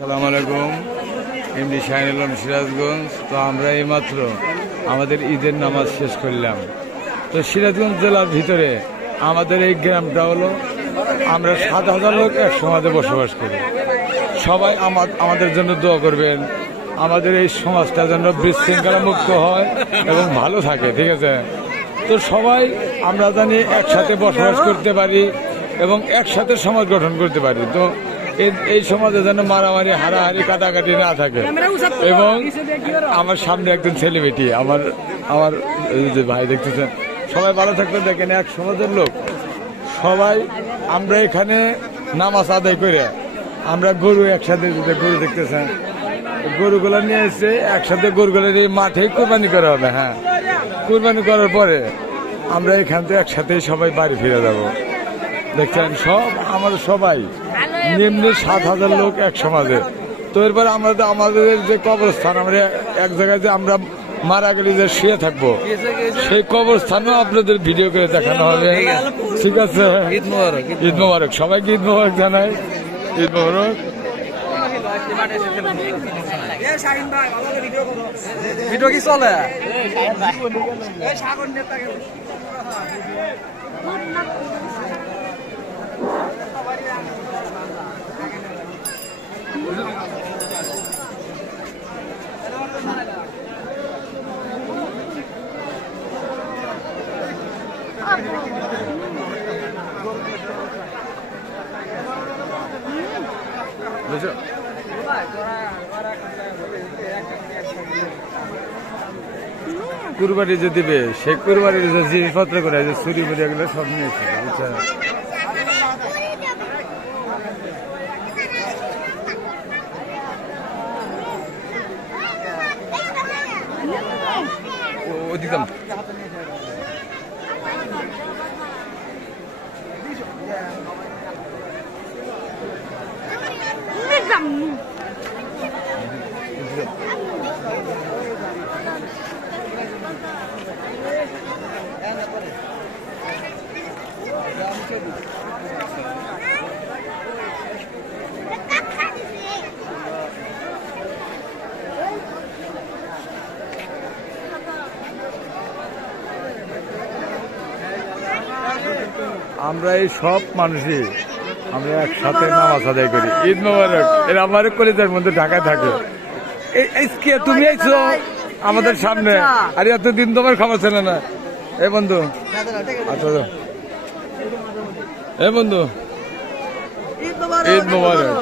আসসালামু আলাইকুম। এমডি শাহিনুল আলম, সিরাজগঞ্জ। তো আমরা এইমাত্র আমাদের ঈদের নামাজ শেষ করলাম। তো সিরাজগঞ্জ জেলার ভিতরে আমাদের এই গ্রামটা হলো, আমরা 7,000 লোক এক সমাজে বসবাস করি। সবাই আমাদের জন্য দোয়া করবেন, আমাদের এই সমাজটা যেন বিশৃঙ্খলা মুক্ত হয় এবং ভালো থাকে, ঠিক আছে? তো সবাই আমরা জানি একসাথে বসবাস করতে পারি এবং একসাথে সমাজ গঠন করতে পারি। তো এই সমাজে যেন মারামারি, হারাহারি, কাটাকাটি না থাকে। এবং আমার সামনে একজন সেলিব্রিটি, আমার যে ভাই দেখতেছেন, সবাই ভালো থাকতে দেখেন। এক সমাজের লোক সবাই আমরা এখানে নামাজ আদায় করে আমরা গরু একসাথে, গরু দেখতেছেন, গরুগুলো নিয়ে এসে একসাথে গরুগুলোর এই মাঠে কোরবানি করা হবে। হ্যাঁ, কোরবানি করার পরে আমরা এখান থেকে একসাথে সবাই বাড়ি ফিরে যাব। দেখছেন, আমরা সবাই নিম্নে 7,000 লোক এক সমাজে। তো এরপরে আমাদের যে কবরস্থান, আমরা এক জায়গায় যে আমরা মারা গেলে যে শুয়ে থাকবো, সেই কবরস্থানও আপনাদের ভিডিও করে দেখানো হবে, ঠিক আছে? ঈদ মোবারক। ঈদ মোবারক, সবাইকে ঈদ মোবারক জানাই। ঈদ মোবারক। ভিডিও কি চলে? কুরবানি যে দিবে, সে কুরবানির যে জিনিসপত্র করে, যে চুরি মুড়ি এগুলো সব নিয়ে এসেছে, বুঝছেন? ও দিতাম। আমরা এই সব মানুষই আমরা একসাথে নামাজ আদায় করি। ঈদ মোবারক। এরা আমার কলেজের মধ্যে ঢাকায় থাকে। তুমি আইছো আমাদের সামনে, আর এতদিন তোমার খবর ছিল না। এই বন্ধু, আচ্ছা, এই বন্ধু, ঈদ মোবারক।